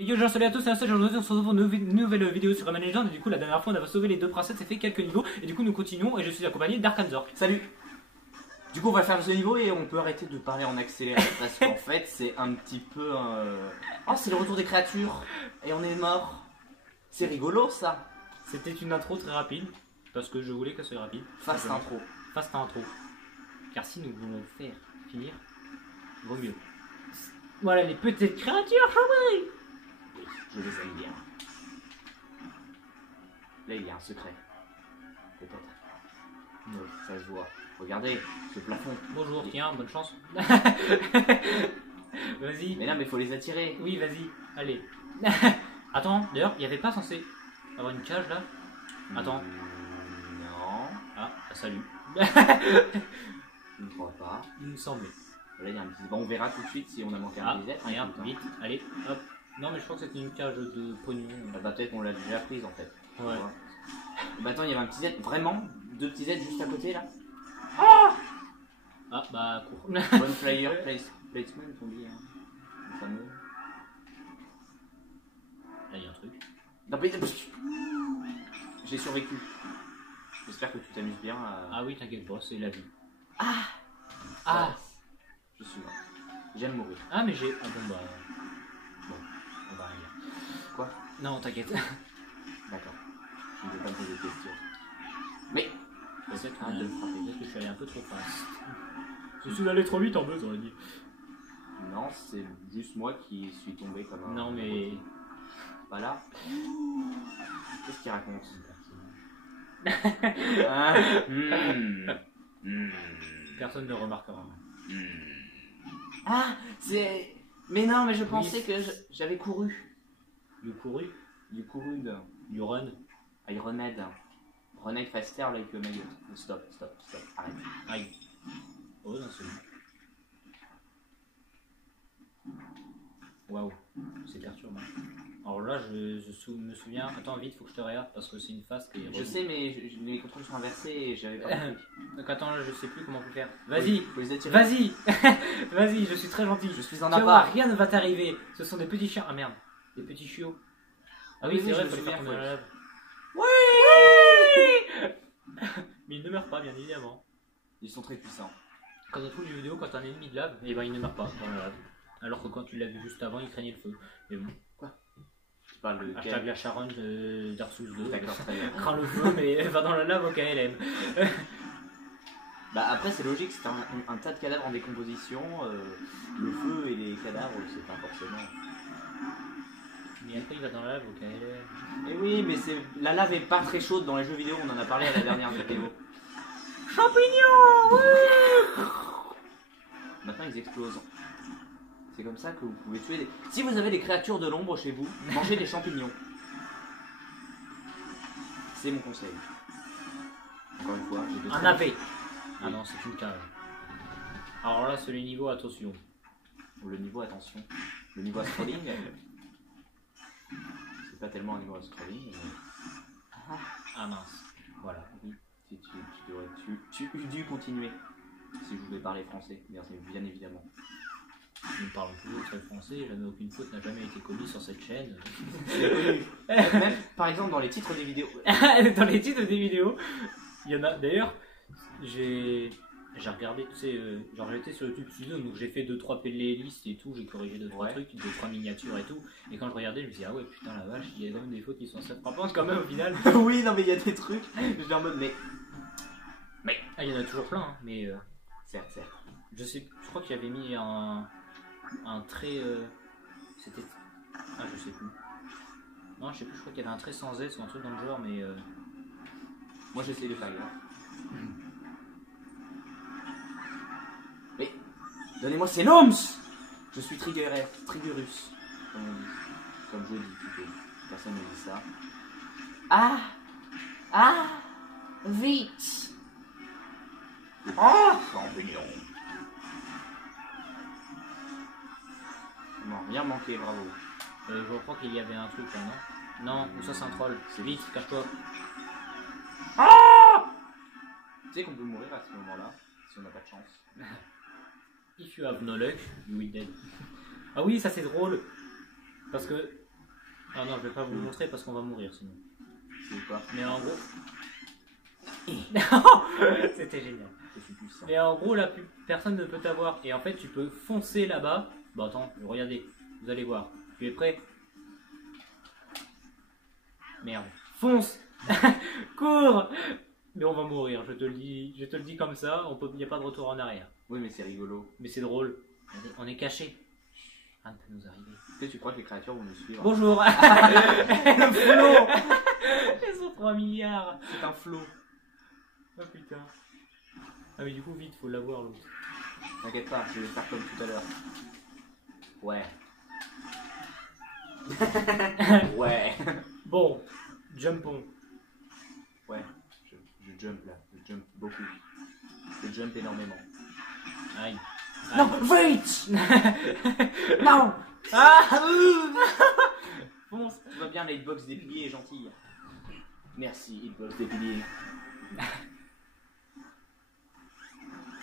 Et yo, salut à tous, c'est un seul, on se retrouve pour une nouvelle vidéo sur Rayman Legends. Et du coup, la dernière fois, on avait sauvé les deux princesses et fait quelques niveaux. Et du coup, nous continuons. Et je suis accompagné d'Arkanzor. Salut. Du coup, on va faire ce niveau et on peut arrêter de parler en accéléré parce qu'en fait, c'est un petit peu. Oh, c'est le retour des créatures et on est mort. C'est rigolo ça. C'était une intro très rapide. Parce que je voulais que ce soit rapide. Fast intro. Fast intro. Car si nous voulons faire finir, vaut mieux. Voilà les petites créatures, chouette. Je les aime bien. Là, il y a un secret. Peut-être. Oui, ça se voit. Regardez, ce plafond. Bonjour, tiens, bonne chance. Vas-y. Mais là, mais faut les attirer. Oui, vas-y, allez. Attends, d'ailleurs, il n'y avait pas censé avoir une cage là. Attends. Non. Ah, salut. Je ne crois pas. Il me semblait. Là, il y a un petit. Bon, on verra tout de suite si on a manqué un Ah, petit Z. regarde, vite, allez, hop. Non, mais je crois que c'était une cage de pognon. Bah, peut-être qu'on l'a déjà prise en fait. Ouais. Bah, attends, il y avait un petit Z. Vraiment? Deux petits Z juste à côté là? Ah, bah, cours. Bonne flyer placement, on dit. Hein. Le fameux. Là, il y a un truc. Non, mais... J'ai survécu. J'espère que tu t'amuses bien. Ah oui, t'inquiète pas, c'est la vie. Ah. Je suis mort. J'aime mourir. Ah, mais j'ai. Ah bon, bah. Bon, on va rien. Quoi? Non, t'inquiète. D'accord. Je ne vais pas me poser de questions. Mais. Peut-être de me frapper. peut-être que je suis allé un peu trop fast. Je suis allé trop vite en buzz, on aurait dit. Non, c'est juste moi qui suis tombé comme un. Non, mais. Voilà. Qu'est-ce qu'il raconte? Personne ne remarquera. Ah, c'est. Mais non, mais je Oui, pensais que j'avais couru. Du couru, Du couru de. du run. I renade. Renade faster like a maggot. Stop, stop, stop. Arrête. Aïe. Oh, non, c'est bon. Waouh, c'est perturbant. Alors là, je me souviens. Attends, vite, faut que je te regarde parce que c'est une phase qui est. Je sais, mais les contrôles sont inversés et j'avais pas compris. Donc attends, là, je sais plus comment on peut faire. Vas-y, Faut les attirer. vas-y, vas-y, je suis très gentil. Je suis un Tu vas voir, appart. rien ne va t'arriver. Ce sont des petits chiens. Ah merde, des petits chiots. Ah oui, Oui, c'est oui, vrai, je faut me les faire souviens, tomber dans la lave. Oui. Mais ils ne meurent pas, bien évidemment. Ils sont très puissants. Quand on trouve une vidéo, quand un ennemi de lave, et ben il ne meurt pas dans la lave. Alors que quand tu l'as vu juste avant, il craignait le feu. Mais bon. Tu parles de Hashtag la Sharon de Dark Souls 2. D'accord, très bien. Craint le feu, mais va dans la lave au KLM. Bah après c'est logique, c'est un tas de cadavres en décomposition. Le feu et les cadavres, c'est pas forcément. Mais après il va dans la lave au KLM. Et oui, mais la lave est pas très chaude dans les jeux vidéo, on en a parlé à la dernière vidéo. Champignons, oui. Maintenant ils explosent. C'est comme ça que vous pouvez tuer des... Si vous avez des créatures de l'ombre chez vous, mangez des champignons. C'est mon conseil. Encore une fois, j'ai deux Un AP. Ah non, c'est une cage. Alors là, c'est les niveaux, attention. Le niveau, attention. Le niveau à scrolling. C'est pas tellement un niveau à scrolling. Mais... Ah mince. Voilà. Oui, tu aurais dû continuer. Si je voulais parler français, bien évidemment. Nous parlons toujours très français, jamais aucune faute n'a jamais été commise sur cette chaîne. C'est connu. Même par exemple dans les titres des vidéos. Dans les titres des vidéos, il y en a. D'ailleurs, j'ai regardé, tu sais, genre j'étais sur YouTube Studio, donc j'ai fait 2-3 playlists et tout, j'ai corrigé 2-3 trucs, 2-3 miniatures et tout. Et quand je regardais, je me disais, ah ouais, putain la vache, il y a quand même des fautes qui sont assez frappantes quand même au final. Oui, non mais il y a des trucs. Je suis en mode mais. Ah, il y en a toujours plein, hein, mais. Certes. Je crois qu'il y avait mis un trait. C'était. Ah, je sais plus. Non, je sais plus, je crois qu'il y avait un trait sans S ou un truc dans le genre, mais. Moi j'essaie de faire gaffe. Mais. Donnez-moi ces noms. Je suis Triggerus. Comme on dit. Comme je dis plutôt. Personne ne dit ça. Ah vite. Oh champignon. Non, rien manqué, bravo. Je crois qu'il y avait un truc là, non? Non, ou ça c'est un troll. C'est vite, cache-toi. Tu sais qu'on peut mourir à ce moment-là, si on n'a pas de chance. If you have no luck, you will dead. Ah oui, ça c'est drôle. Parce que Ah non, je vais pas vous le montrer parce qu'on va mourir sinon. C'est quoi? Mais en gros. C'était génial. Je suis plus ça. Mais en gros, là, personne ne peut t'avoir. Et en fait, tu peux foncer là-bas. Bon, attends, regardez. Vous allez voir. Tu es prêt? Merde. Fonce. Cours. Mais on va mourir, je te le dis comme ça. Il n'y a pas de retour en arrière. Oui, mais c'est rigolo. Mais c'est drôle. On est caché. Rien ne peut nous arriver. Est-ce que tu crois que les créatures vont nous suivre? Bonjour. Le flot. Ils sont 3 milliards. C'est un flot. Oh putain. Ah mais du coup vite, faut l'avoir l'autre. T'inquiète pas, je vais faire comme tout à l'heure. Ouais. Ouais. Bon, jumpons. Ouais, je jump là. Je jump beaucoup. Je jump énormément. Aïe. Non, wait. Non. Ah. Fonce. Tout va bien, la hitbox des piliers est gentille. Merci, hitbox des piliers.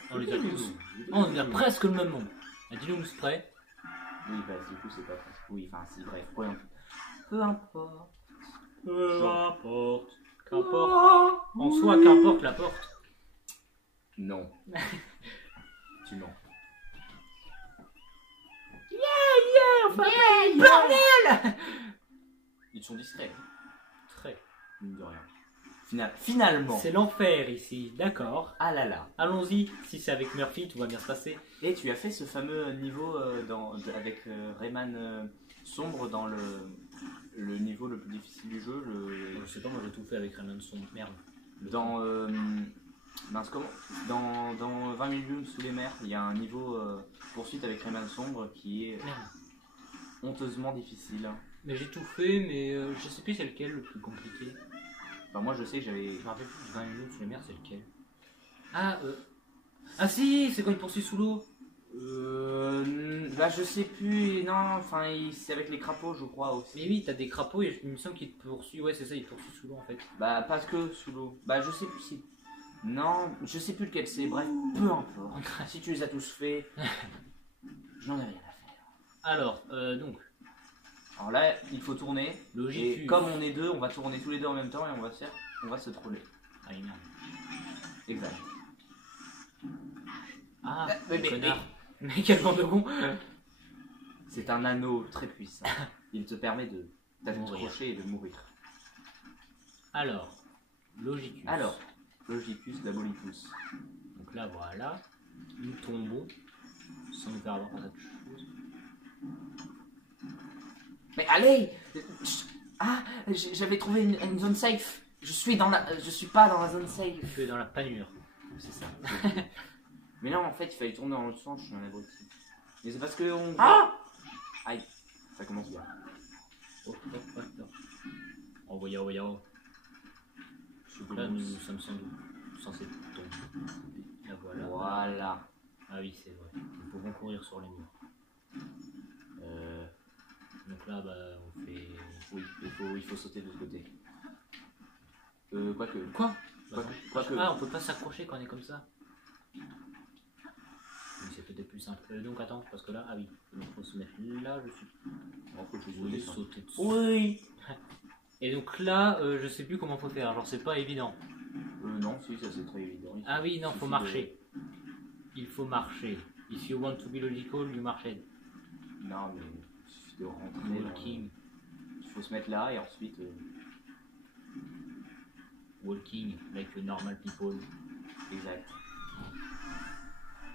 On les a tous. On a presque le même nombre. Dis-nous prêt. Oui, bah du coup c'est pas presque. Oui, enfin si, bref, peu importe. Peu importe. Qu'importe. En soi, qu'importe la porte. Non. Tu mens. Bordel. Ils sont discrets, Très. mine de rien. Finalement. C'est l'enfer ici, d'accord. Ah là là. Allons-y, si c'est avec Murphy, tout va bien se passer. Et tu as fait ce fameux niveau avec Rayman sombre dans le niveau le plus difficile du jeu. Je sais pas, moi j'ai tout fait avec Raymond Son. Merde. Dans, mince, comment dans 20 000 lunes sous les mers, il y a un niveau poursuite avec Rayman sombre qui est Merde. honteusement difficile. Mais j'ai tout fait, mais je sais plus c'est lequel le plus compliqué. Enfin, moi je sais que j'avais. Je me rappelle plus, 20 minutes sous les mers, c'est lequel? Ah si, c'est quand il poursuit sous l'eau. Bah je sais plus, non, enfin c'est avec les crapauds je crois aussi. Mais oui, t'as des crapauds et il me semble qu'il te poursuit, ouais c'est ça, il te poursuit sous l'eau en fait. Bah pas que sous l'eau, bah je sais plus si... Non, je sais plus lequel c'est, bref, peu importe. Si tu les as tous faits, je n'en ai rien à faire. Alors, donc, Alors là, il faut tourner, logique. et comme on est deux, on va tourner tous les deux en même temps et on va se troller. Ah merde. Exact. Ah, mais- connard. Mais quel bande de con. C'est un anneau très puissant. Il te permet de Mourir. t'accrocher et de mourir. Alors, Logicus. Alors, Logicus Labolicus. Donc là, voilà. Nous tombons. Sans nous faire avoir par cette chose. Mais allez. Ah, j'avais trouvé une zone safe. Je suis pas dans la zone safe. Tu es dans la panure. C'est ça. Mais non, en fait, il fallait tourner dans l'autre sens, je suis un abruti. Mais c'est parce que on... Ah. Aïe, ça commence bien. Oh, oh, oh, oh. Envoyez, envoyez. Là, nous sommes censés tomber. Là, voilà. Voilà. Ah oui, c'est vrai. Nous pouvons courir sur les murs. Donc là, bah, on fait... Oui, il faut sauter de ce côté. Quoique... Quoi? Quoique... Ah, on peut pas s'accrocher quand on est comme ça. Mais c'est peut-être plus simple. Donc attends, parce que là, ah oui, il faut se mettre là, je suis... Bon, faut que je Je voulais saute. sauter dessus. Oui. Et donc là, je sais plus comment faut faire, genre c'est pas évident. Non, si, ça c'est très évident. Ah oui, non, Il faut suffit marcher. Il faut marcher. If you want to be logical, you march. Non, mais il suffit de rentrer Walking. Il faut se mettre là et ensuite... Walking, like a normal people. Exact.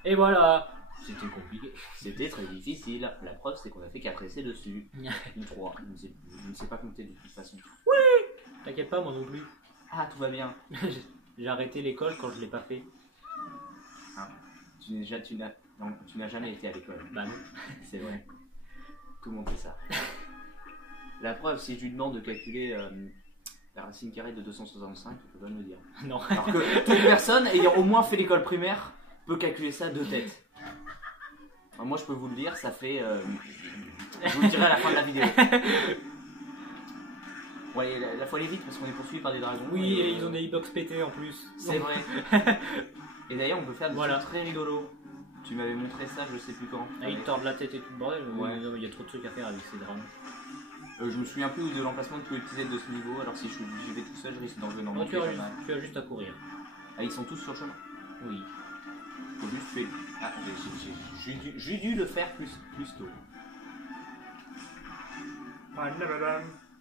Et voilà. C'était compliqué. C'était très difficile. La preuve, c'est qu'on a fait 4 essais dessus. Ou 3. Je ne sais pas compter de toute façon. T'inquiète pas, moi non plus. Ah, tout va bien. J'ai arrêté l'école quand je l'ai pas fait. Ah, tu n'as jamais été à l'école. Bah non. C'est vrai. Tout le monde fait ça. La preuve, si tu lui demandes de calculer la racine carrée de 265, tu peux pas me le dire. Non. Alors que toute personne ayant au moins fait l'école primaire peut calculer ça de tête. Alors moi, je peux vous le dire, ça fait... je vous le dirai à la fin de la vidéo. Ouais, la faut aller vite parce qu'on est poursuivi par des dragons. Oui, et ils ont des e-box pétés en plus. C'est vrai. Et d'ailleurs, on peut faire des Voilà. trucs très rigolos. Tu m'avais montré ça, je sais plus quand. Ah, ils tordent la tête et tout le bordel. Ouais. Non, mais il y a trop de trucs à faire avec ces dragons. Je me souviens plus de l'emplacement de tous les petits aides de ce niveau, alors si je vais tout seul, je risque d'en venir Non, tu as juste à courir. Ah, ils sont tous sur le chemin. Oui. Faut juste faire. Ah, j'ai dû le faire plus tôt.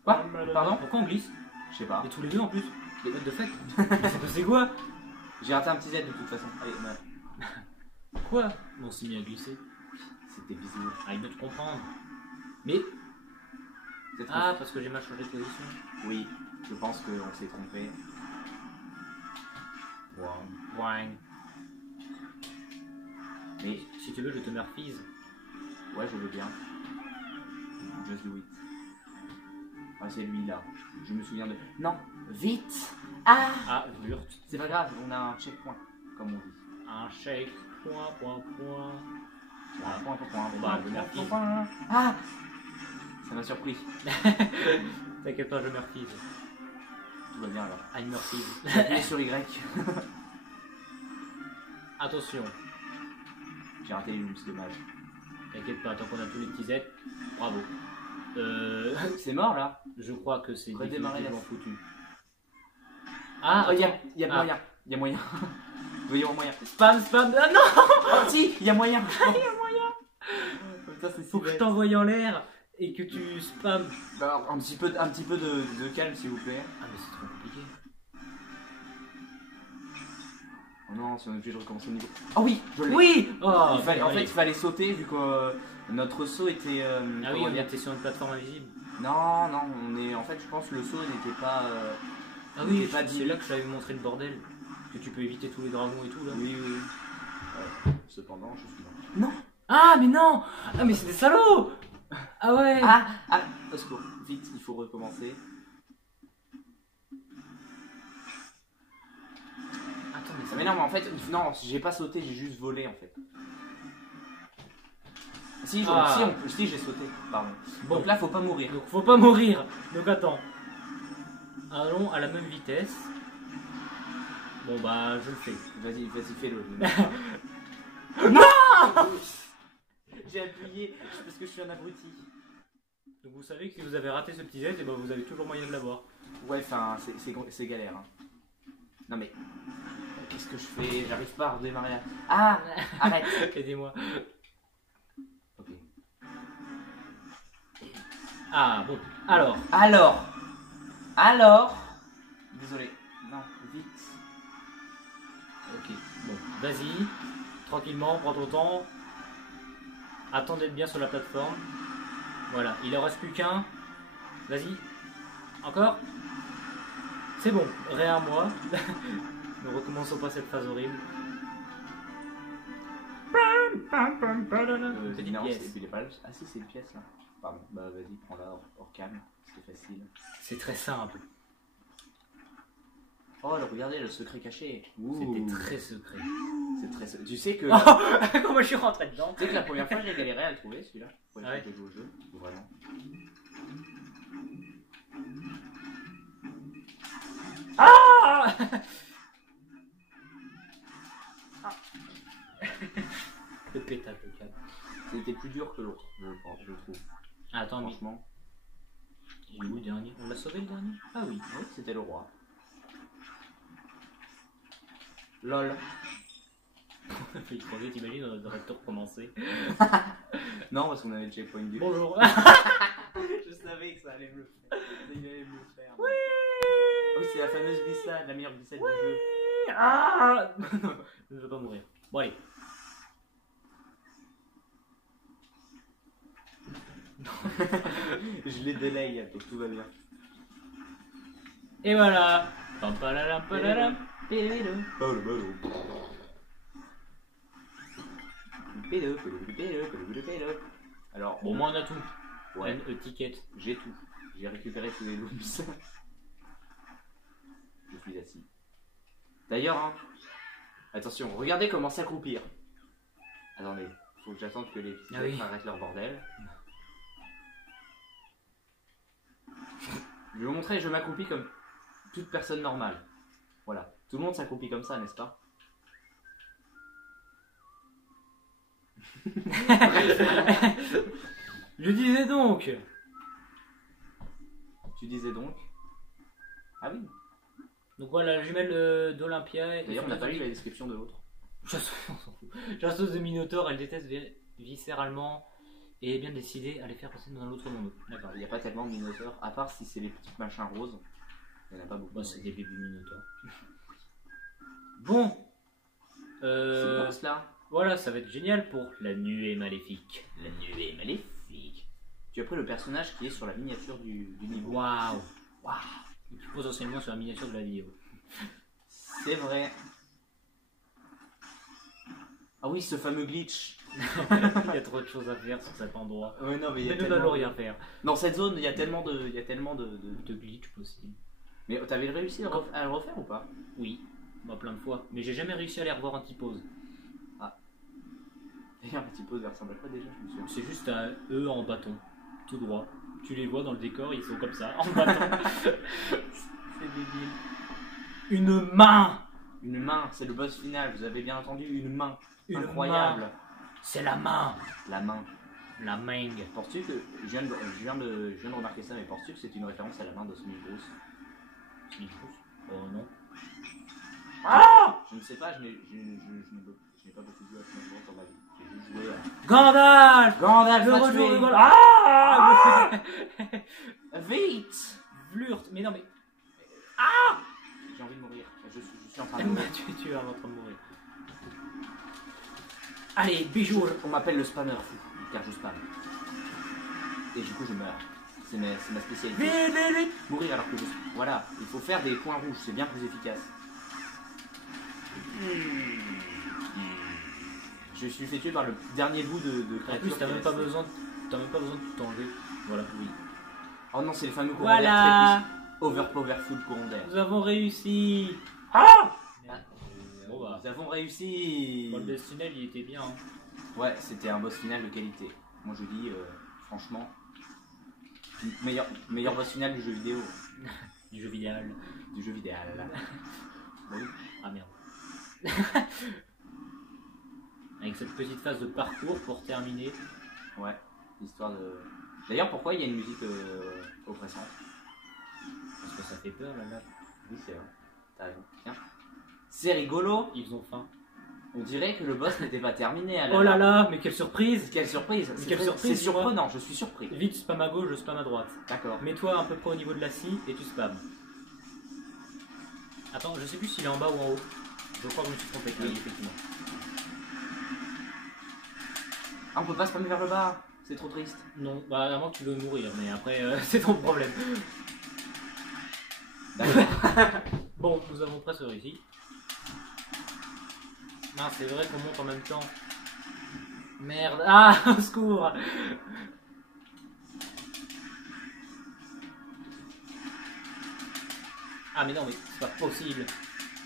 Quoi? Pardon? Pourquoi on glisse? Je sais pas. Et tous les deux en plus. What the fuck? C'est passé quoi? J'ai raté un petit Z de toute façon. Allez, voilà. Quoi? On s'est mis à glisser. C'était bisous. Ah, il doit te comprendre. Mais. Ah, parce que j'ai mal changé de position. Oui, je pense qu'on s'est trompé. Wow. Ouais. Mais si tu veux, je te murphise. Ouais, je veux bien. Just do it. Ah, c'est lui là. Je me souviens de. Non, vite! Ah! Ah, Wurt. C'est pas grave, on a un checkpoint, comme on dit. Un shake, point. Ah, point. Bah, je murphise. Ah! Ça m'a surpris. T'inquiète pas, je murphise. Tout va bien alors. I'm murphise. J'appuie sur Y. Attention. J'ai raté les looms, c'est dommage. T'inquiète pas, tant qu'on a tous les petits Z, bravo. C'est mort là? Je crois que c'est redémarrer la foutu. Ah, il y a moyen. Il y a moyen. Il doit y avoir moyen. Spam, ah non! Oh si, il y a moyen. Il y a moyen. Putain, c'est faut que je t'envoie en l'air et que tu spams. Alors, un petit peu de calme s'il vous plaît. Ah mais c'est trop compliqué. Oh non, si on est obligé de recommencer le niveau. Oh oui, je l'ai. Oui. Oh, en fait, il fallait sauter vu que notre saut était. Ah oui, on était sur une plateforme invisible. Non, en fait, je pense que le saut n'était pas. Ah oui, c'est là que je t'avais montré le bordel. Que tu peux éviter tous les dragons et tout là. Oui. Cependant, je suis là. Non. Ah mais non. Ah mais c'est des salauds. Ah ouais. Ah, au secours. Vite, il faut recommencer. Attends, mais ça. Mais non, mais en fait, non, j'ai pas sauté, j'ai juste volé en fait. Si, j'ai sauté, pardon. Bon. Donc là, faut pas mourir. Donc faut pas mourir. Donc attends. Allons à la même vitesse. Bon bah, je le fais. Vas-y, fais-le. Non. J'ai appuyé parce que je suis un abruti. Donc vous savez que si vous avez raté ce petit Z, et ben vous avez toujours moyen de l'avoir. Ouais, enfin, c'est galère. Hein. Non mais, qu'est-ce que je fais? J'arrive pas à redémarrer. Ah, arrête. Aidez-moi. Ok. Ah bon. Alors. Désolé. Non, vite. Ok. Bon, vas-y. Tranquillement, prends ton temps. Attends d'être bien sur la plateforme. Voilà, il en reste plus qu'un. Vas-y. Encore. C'est bon, à moi. Ne recommençons pas cette phase horrible. C'est une pièce. Ah si, c'est une pièce là. Pardon, bah vas-y, prends-la hors cam, c'est facile. C'est très simple. Oh, regardez le secret caché. C'était très secret. C'est très secret. Tu sais que. Comment je suis rentré dedans? Tu sais que la première fois j'ai galéré à le trouver celui-là. Ouais, ouais. Je joue au jeu, vraiment. Ah. Le pétard de câble. C'était plus dur que l'autre, je pense, je trouve. Attends, franchement. Il est où le dernier? On l'a sauvé le dernier? Ah oui. Oui, c'était le roi. LOL. Il croyait, t'imagines, on aurait tout recommencé. Non, parce qu'on avait le checkpoint du. Bonjour. Je savais que ça allait me le faire. Il allait me le faire. Oui. Oui, c'est la fameuse glissade, la meilleure glissade du jeu. Ah. Je ne veux pas mourir. Bon, allez. Je les délaye, donc tout va bien. Et voilà. Pam, palalam, palalam. Alors, Bon, moi on a tout. ouais, Un ticket. j'ai tout. J'ai récupéré tous les looms. Je suis assis. D'ailleurs, hein, attention, regardez comment s'accroupir. Attendez, faut que j'attende que les petits arrêtent leur bordel. Je vais vous montrer, je m'accroupis comme toute personne normale. Voilà, tout le monde s'accroupit comme ça, n'est-ce pas? Je disais donc. Tu disais donc. Ah oui. Donc voilà, la jumelle d'Olympia. D'ailleurs, on n'a pas lu la description de l'autre. Chasseuse de Minotaure, elle déteste viscéralement et est bien décidée à les faire passer dans un autre monde. D'accord. Il n'y a pas tellement de minotaures, à part si c'est les petits machins roses. Il n'y en a pas beaucoup. Bah, c'est des bébés Minotaures. Bon. C'est pour cela. Voilà, ça va être génial pour la nuée maléfique. La nuée maléfique. Tu as pris le personnage qui est sur la miniature du niveau. Waouh. Waouh. Et puis potentiellement sur la miniature de la vidéo. C'est vrai. Ah oui, ce fameux glitch. Il y a trop de choses à faire sur cet endroit. Ouais, non, mais il y a nous tellement... n'allons rien faire. Dans cette zone, il y a tellement de... De glitch possible. Mais t'avais réussi à le refaire ou pas? Oui, bah, plein de fois. Mais j'ai jamais réussi à les revoir anti-pause. D'ailleurs, un petit pause, ça ressemble à quoi déjà? Je me souviens. C'est juste à eux en bâton, tout droit. Tu les vois dans le décor, ils sont comme ça, en bâton. C'est débile. Une main. Une main, c'est le boss final, vous avez bien entendu, une main. Une Incroyable. main. C'est la main. La main. La main. Penses-tu que... Je viens de remarquer ça, mais penses-tu que c'est une référence à la main de Sonic Bruce? Sonic Bruce? Oh non. Ah! Je ne sais pas, je n'ai pas beaucoup joué à Smash Bros dans ma vie. J'ai juste joué à... Gandalf. Gandalf Le l'a retour tué. de Gandalf. Ah. Vite! Vlurt. Mais non mais... J'ai envie de mourir. Je suis en train de mourir. tu es en train de mourir. Allez, bijou. On m'appelle le spammer fou, car je spam. Et du coup je meurs. C'est ma spécialité. Vite. Mourir alors que je... Voilà, il faut faire des points rouges, c'est bien plus efficace. Je suis fait tuer par le dernier bout de En créature. plus, t'as même pas besoin de tout enlever. Voilà, oui. Oh non, c'est les fameux courants Voilà. d'air très puissants. Overpowerful courant d'air. Nous avons réussi. Bon bah, Nous avons réussi. le boss tunnel, il était bien. Hein. Ouais, c'était un boss final de qualité. Moi je dis, franchement, meilleur boss final du jeu vidéo. Du jeu vidéo. Du jeu vidéo. Bah oui. Ah merde. Avec cette petite phase de parcours pour terminer. Ouais, histoire de... D'ailleurs, pourquoi il y a une musique oppressante? Parce que ça fait peur là. Oui, c'est vrai. T'as raison. Tiens. C'est rigolo. Ils ont faim. On dirait que le boss n'était pas terminé. Oh là là, mais quelle surprise! Quelle surprise! C'est surprenant, je suis surpris. Vite, spam à gauche, je spam à droite. D'accord. Mets-toi à peu près au niveau de la scie et tu spams. Attends, je sais plus s'il est en bas ou en haut. Je crois que je me suis trompé. Oui, effectivement. Ah, on peut pas spammer vers le bas, c'est trop triste. Non, bah avant que tu veux mourir, mais après c'est ton problème. D'accord. Bon, nous avons presque réussi. Non, c'est vrai qu'on monte en même temps. Merde. Ah, au secours. Ah mais non, mais c'est pas possible.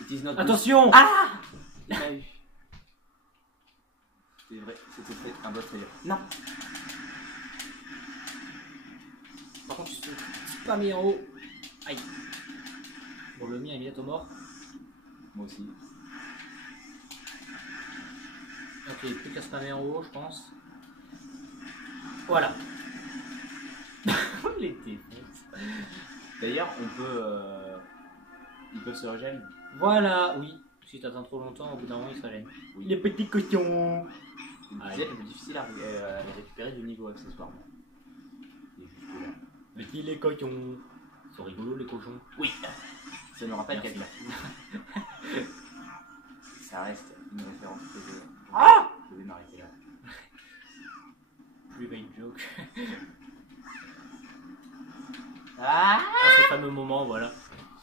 It is not Attention. Ah! Il a eu. C'est vrai, c'était un boss très dur. Non. Par contre, je suis pas mis en haut. Aïe. Bon, le mien est bientôt mort. Moi aussi. Ok, plus qu'à spammer en haut, je pense. Voilà. Les défenses. D'ailleurs, on peut... Ils peuvent se régénérer. Voilà, oui. Si t'attends trop longtemps, au bout d'un moment, il se régène. Oui. Les petits cochons. C'est le plus difficile à récupérer du niveau accessoirement. Il est juste là. Petit les cochons. C'est rigolo les cochons. Oui. Ça me rappelle Merci. quelqu'un. Ça reste une référence que je... Ah! Je vais m'arrêter là. Plus vague joke. Ah! Ce fameux moment, voilà.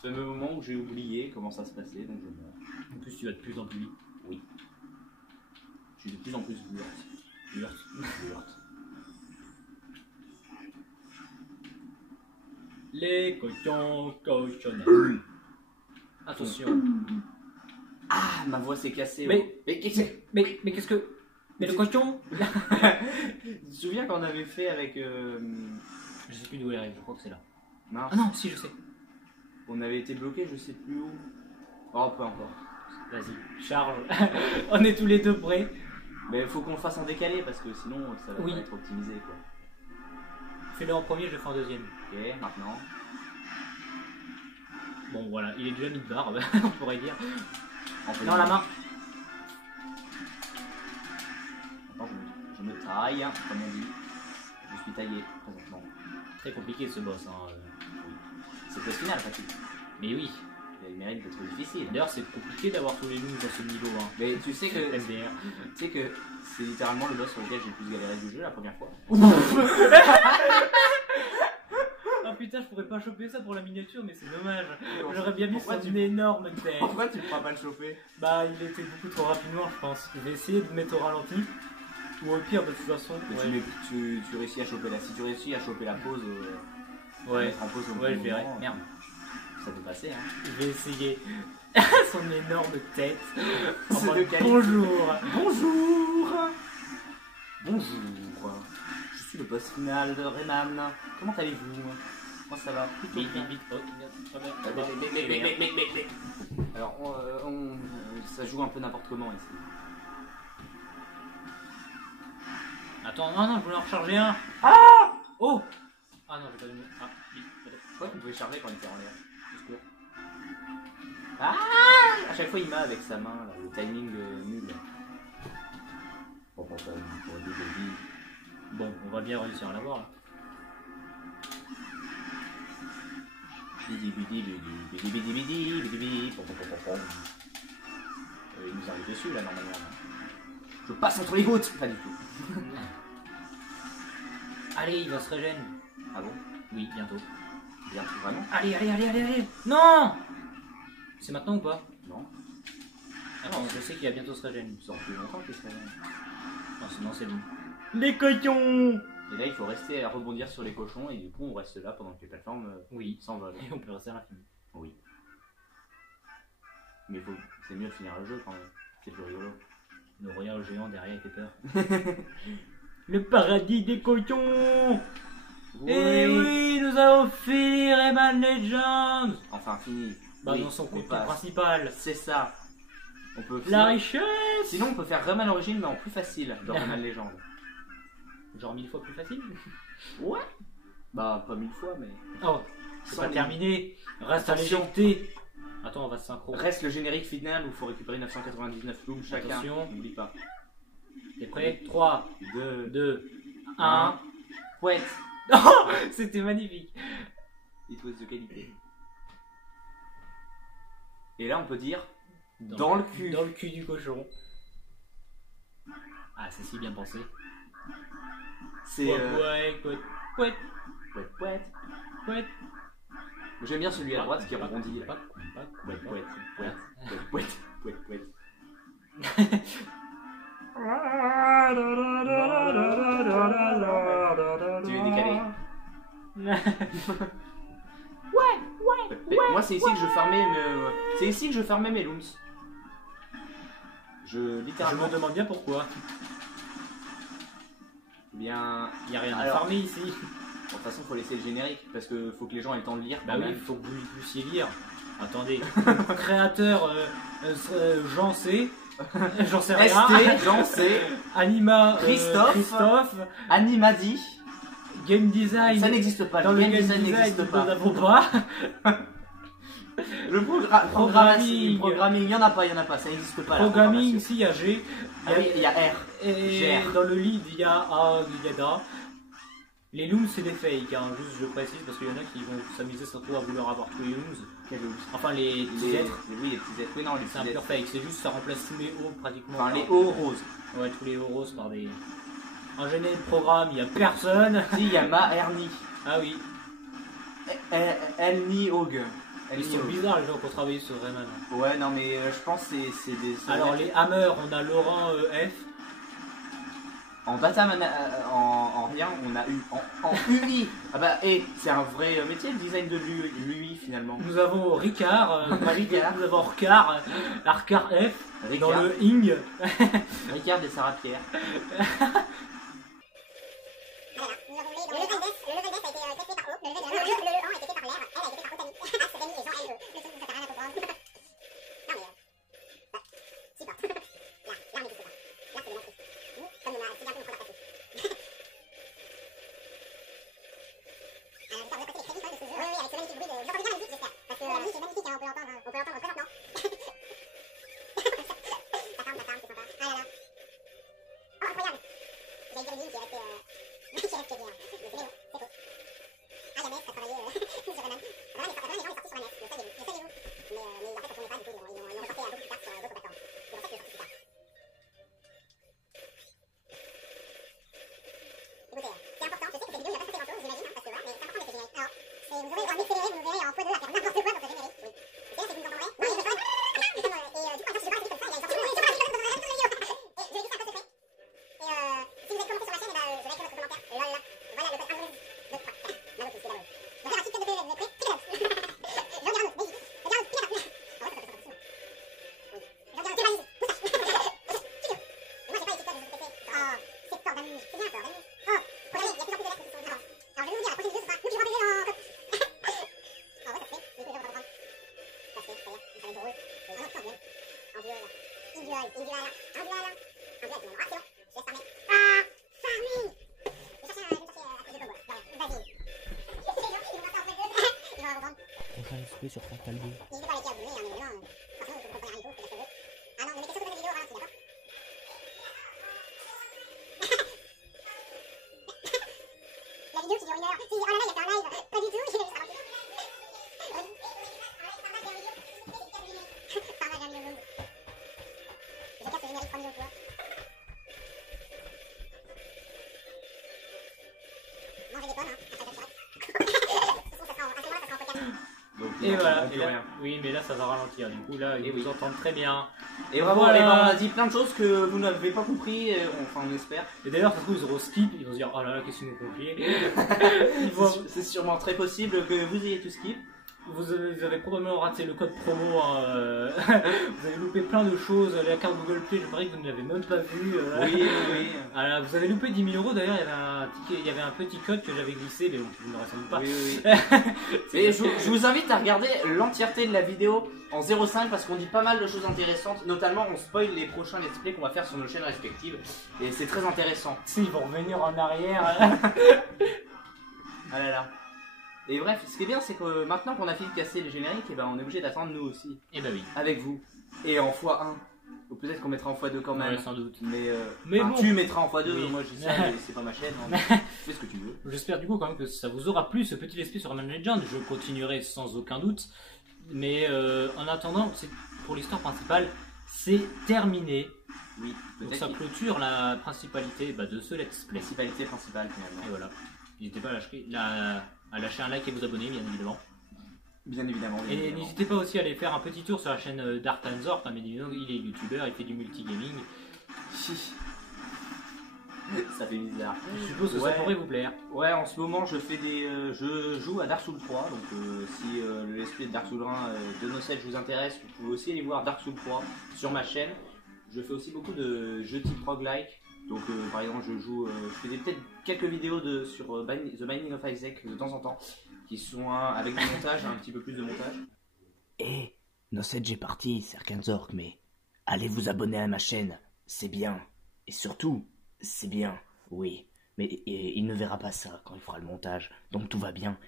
Ce fameux moment où j'ai oublié comment ça se passait, donc je meurs. En plus, tu vas de plus en plus vite. Oui. Je suis de plus en plus Wurt. Les cochons cochonnets. Attention. Ah, ma voix s'est cassée. Mais- mais qu'est-ce que... Mais qu'est-ce que... Mais le cochon? Tu te souviens qu'on avait fait avec... Je sais plus d'où elle arrive, je crois que c'est là. mince, Ah non, si, je sais. on avait été bloqué, je sais plus où. Oh, peu importe. Vas-y, charge. On est tous les deux prêts. Mais il faut qu'on le fasse en décalé parce que sinon ça va Oui. pas être optimisé quoi. Fais-le en premier, je le fais en deuxième. Ok, maintenant. Bon voilà, il est déjà mis de barre, on pourrait dire. On peut Dans la main. Maintenant, je me taille, comme on dit. Je suis taillé présentement. Très compliqué ce boss. Hein. C'est le boss final, Patrick. Mais oui. Il a le mérite d'être difficile. D'ailleurs, c'est compliqué d'avoir tous les loups dans ce niveau. Hein. Mais tu sais que MDR. c'est littéralement le boss sur lequel j'ai le plus galéré du jeu la première fois. Oh putain, je pourrais pas choper ça pour la miniature, mais c'est dommage. Pourquoi J'aurais bien mis pourquoi son énorme tête. Pourquoi tu ne pourras pas le choper? Bah, il était beaucoup trop rapidement, je pense. Je vais essayer de mettre au ralenti. Ou au pire, de toute façon. Mais Ouais, tu réussis à choper si tu réussis à choper la pause, ouais, mettre en pause au ouais, je bon verrai. moment, Merde. ça peut passer. Hein. Je vais essayer. Son énorme tête. En C'est mode de qualité. bonjour. Bonjour. Bonjour. Je suis le boss final de Rayman. Comment allez-vous? Moi ça va plutôt Vite, bien. vite, vite. Oh, très bien. Alors ça joue un peu n'importe comment ici. Attends, non, je voulais en recharger un. Ah! Oh! Ah non, j'ai pas donné. Ah, vite, peut-être. Je crois qu'on pouvait charger quand il était en l'air. Au secours. Ah! À chaque fois il m'a avec sa main, là, le timing nul. Bon, on va bien réussir à l'avoir là. Il nous arrive dessus là normalement. Je passe entre les gouttes. Pas du tout. Allez, il va se régénérer. Ah bon? Oui, bientôt. Bien, vraiment? Allez. Non! C'est maintenant ou pas? Non. Attends, je sais qu'il va bientôt se régénérer. Ça fait longtemps qu'il se réveille. Non, sinon c'est bon. Les cochons! Et là il faut rester à rebondir sur les cochons et du coup on reste là pendant que les plateformes Oui. s'envolent. Et on peut rester à l'infini. Oui. Mais c'est mieux de finir le jeu quand même. C'est plus rigolo. Le royal géant derrière, il fait peur. Le paradis des cochons! Eh oui, nous avons fini Rayman Legends! Enfin fini. Bah, Oui, dans son mais contenu pas- principal. C'est ça. On peut La finir- richesse! Sinon on peut faire Rayman Origins mais en plus facile dans Rayman Legends. Genre 1000 fois plus facile? Ouais. Bah pas 1000 fois mais. Oh, c'est Sans pas les- terminé. Reste à Attention. l'éjecter. Attends, on va se synchro. Reste le générique final où il faut récupérer 999 looms chacun. Attention. N'oublie pas. T'es prêt? 3, 2, 2, 1. Pouet. Oh, c'était magnifique. It was de qualité. Et là on peut dire dans le cul. Dans le cul du cochon. Ah, c'est si bien pensé. C'est Pouet. Pouet, pouet. J'aime bien celui à droite qui rebondit. Pouet, pouet, pouet, pouet, pouet, pouet. Tu es décalé. Moi c'est ici que je farmais c'est ici que je farmais mes looms. Je Je littéralement me demande bien pourquoi. bien. Il n'y a rien à Alors- farmer ici. De toute façon faut laisser le générique parce que faut que les gens aient le temps de lire. Bah quand oui, même. il faut que vous puissiez lire. Attendez. Créateur Jean C. J'en sais rien. ST, Jean C, Anima Christophe. Animadi. Game Design. Ça n'existe pas. Dans Le game design nous n'existe pas. n'avons pas. Le Programming. programming, il y en a pas, ça n'existe pas. la Programming, programmation. ici il y a G. Ah oui, il y a R. Et Gère. dans le lead, il y a A, il y a Da. Les looms, c'est des fakes, hein, juste je précise, parce qu'il y en a qui vont s'amuser surtout à vouloir avoir tous les looms. Quel looms? Enfin, les petits êtres, Oui, les petits êtres. Oui, non, les c'est un petits pur êtres. fake, c'est juste ça remplace tous les hauts pratiquement. Enfin, les par- hauts roses. Ouais, tous les hauts roses par des. En général, le programme, il n'y a personne. Si, il y a Ma Ernie. Ah oui, Elni Hog. ils sont bizarres les gens qui ont travaillé sur Rayman. Ouais, non, mais je pense que c'est des. Alors, les hammers, on a Laurent F. En data en rien, on a eu en UI. Ah bah, et c'est un vrai métier le design de l'UI finalement. Nous avons Ricard, Ricard. nous avons Ricard, Arcar F, dans Ricard. le Ing. Ricard et Sarah Pierre. Le level death a été testé par O, le 1 a été testé par l'air, elle a été testé par Otani, Axe, Demi et Jean, elle veut. Le truc, ça sert à rien à comprendre. Non mais, bah, si pas. Là, l'armée n'existe pas. Là, c'est le monstre. Nous, comme on a, c'est bien qu'on ne prend pas. Alors, juste, on va côté les individual. Un duel. Un duel, tu m'aimeras, c'est bon. Je laisse farmer. Ah, farming. Je vais chercher à plus de combos. Vas-y. Ils vont passer entre les deux. Ils vont la reprendre. Prochain SP sur Fractal 2. N'hésitez pas à les dire, mais évidemment, forcément, il faut comprendre rien du tout, c'est la chose. Ah non, ne mettez surtout pas de vidéo au ralenti, d'accord? La vidéo qui dure 1 heure. Si, oh là là, il a fait un live. Pas du tout, il a juste ralenti. Farmage 1 million de je casse le générique 3 millions de fois. Mangez des pommes, hein, après ça sera en 4. Donc, Et non, voilà, plus et là- rien. oui, mais là ça va ralentir. Du coup, là, ils Et vous oui. entendent très bien. Et vraiment, Voilà. et ben, on a dit plein de choses que vous n'avez pas compris, enfin on espère. Et d'ailleurs, ça se trouve, ils auront skip, ils vont se dire, oh là là, qu'est-ce qu'ils nous confier. Ils vont- C'est sûrement très possible que vous ayez tout skip. Vous avez probablement raté le code promo, hein, vous avez loupé plein de choses, la carte Google Play, je parie que vous ne l'avez même pas vue. Oui, oui. Ah, vous avez loupé 10 000 euros, d'ailleurs il y avait un petit code que j'avais glissé, mais bon, vous ne l'aurez sans doute pas. Oui, oui. Mais je vous invite à regarder l'entièreté de la vidéo en 0,5 parce qu'on dit pas mal de choses intéressantes. Notamment, on spoil les prochains let's play qu'on va faire sur nos chaînes respectives. Et c'est très intéressant. Tu sais, ils vont revenir en arrière. Ah là là. Et bref, ce qui est bien, c'est que maintenant qu'on a fini de casser le générique, et ben on est obligé d'attendre nous aussi. Et bah oui, Avec vous. Et en x1. Ou peut-être qu'on mettra en x2 quand même. ouais, sans doute. Mais bon. tu mettras en x2, Oui. moi je dis ça, mais c'est pas ma chaîne. Hein. Fais ce que tu veux. J'espère du coup quand même que ça vous aura plu ce petit let's play sur Rayman Legends, je continuerai sans aucun doute. Mais en attendant, pour l'histoire principale, c'est terminé. Oui, Donc peut-être ça qu'il- clôture la principalité de ce let's play. principalité principale finalement. Et voilà. N'hésitez pas à lâcher un like et vous abonner, bien évidemment. Bien évidemment. bien Et évidemment. n'hésitez pas aussi à aller faire un petit tour sur la chaîne Dark Zort, hein, bien évidemment, il est youtubeur, il fait du multigaming. Ça fait bizarre. Je suppose que Ouais. ça pourrait vous plaire. Ouais, en ce moment je fais je joue à Dark Souls 3, donc si le let's play de Dark Souls 1 de Nocelle vous intéresse, vous pouvez aussi aller voir Dark Souls 3 sur ma chaîne. Je fais aussi beaucoup de jeux type roguelike, donc par exemple je fais peut-être quelques vidéos sur The Binding of Isaac de temps en temps, qui sont avec du montage, un petit peu plus de montage. Eh, Nocette, j'ai parti, c'est Arkanzork, mais allez vous abonner à ma chaîne, c'est bien. Et surtout, c'est bien, oui. Mais il ne verra pas ça quand il fera le montage, donc tout va bien.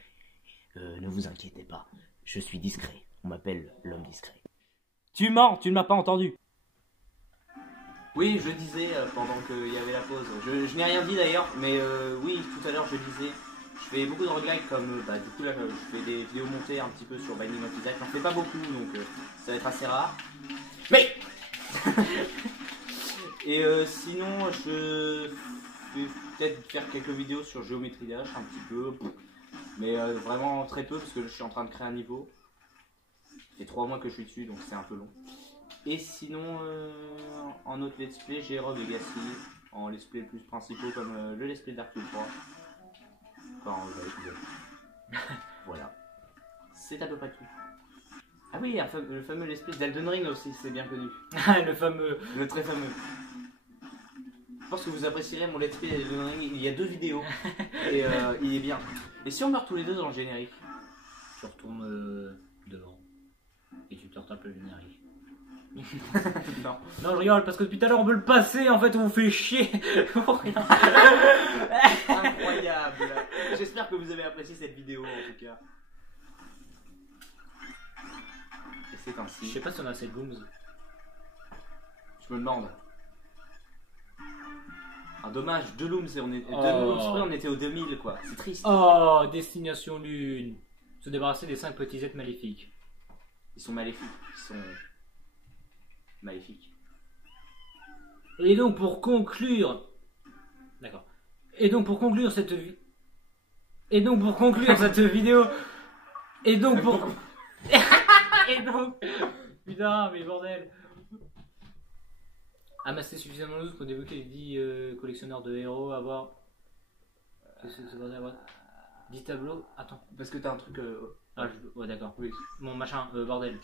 Ne vous inquiétez pas, je suis discret, on m'appelle l'homme discret. Tu mens, tu ne m'as pas entendu. Oui, je disais pendant qu'il y avait la pause. Je n'ai rien dit d'ailleurs, mais oui, tout à l'heure je disais. Je fais beaucoup de roguelike comme du coup là je fais des vidéos montées un petit peu sur Binding of Isaac. J'en fais pas beaucoup donc ça va être assez rare. Mais et sinon je vais peut-être faire quelques vidéos sur Geometry Dash un petit peu. Mais vraiment très peu parce que je suis en train de créer un niveau. Ça fait 3 mois que je suis dessus donc c'est un peu long. Et sinon, en autre let's play, j'ai Rob Legacy, en let's play plus principaux comme le let's play Dark Souls 3. Enfin, voilà. C'est à peu près tout. Ah oui, le fameux let's play d'Elden Ring aussi, c'est bien connu. Le fameux. Le très fameux. Je pense que vous apprécierez mon let's play d'Elden Ring, il y a 2 vidéos, et il est bien. Et si on meurt tous les deux dans le générique? Tu retournes devant et tu te retapes le générique. Non. Non, je rigole parce que depuis tout à l'heure on peut le passer, en fait on vous fait chier pour rien. Incroyable. J'espère que vous avez apprécié cette vidéo en tout cas. Et c'est Je ainsi. sais pas si on a assez de booms. Je me demande. Ah dommage, 2 looms et Oh. on était au 2000 quoi. C'est triste. Oh, Destination Lune. Se débarrasser des 5 petits êtres maléfiques. Ils sont maléfiques. Ils sont maléfiques. Et donc pour conclure... D'accord. Et donc pour conclure cette vidéo... Et donc pour conclure cette vidéo... Et donc pour... Et donc... Putain, mais bordel. Amasser suffisamment de loot pour débloquer les 10 collectionneurs de héros, avoir... Qu'est-ce que c'est basé à avoir 10 tableaux... Attends. Parce que t'as un truc. Ah, ouais d'accord. Oui. Mon machin, bordel.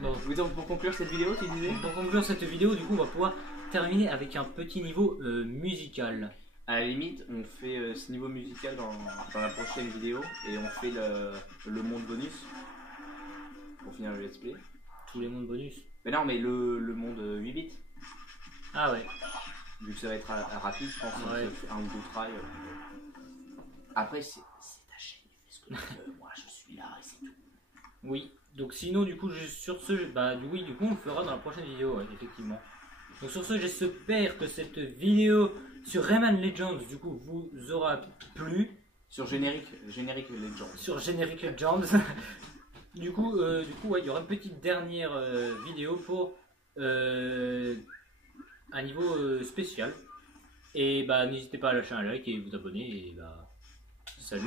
Bon. Oui, donc pour conclure cette vidéo, tu disais? Pour conclure cette vidéo, du coup, on va pouvoir terminer avec un petit niveau musical. À la limite, on fait ce niveau musical dans la prochaine vidéo et on fait le monde bonus pour finir le let's play. Tous les mondes bonus. Mais non, mais le monde 8 bits, Ah ouais. vu que ça va être rapide, je pense, Ouais. un ou deux tries. Après, c'est ta chaîne, fais ce que tu veux, moi je suis là et c'est tout. Oui. Donc sinon, du coup, sur ce, bah oui, du coup, on le fera dans la prochaine vidéo, ouais, effectivement. Donc sur ce, j'espère que cette vidéo sur Rayman Legends, du coup, vous aura plu. Sur générique Legends. Sur Generic Legends. du coup, ouais, il y aura une petite dernière vidéo pour un niveau spécial. Et bah, n'hésitez pas à lâcher un like et vous abonner. Et bah, salut.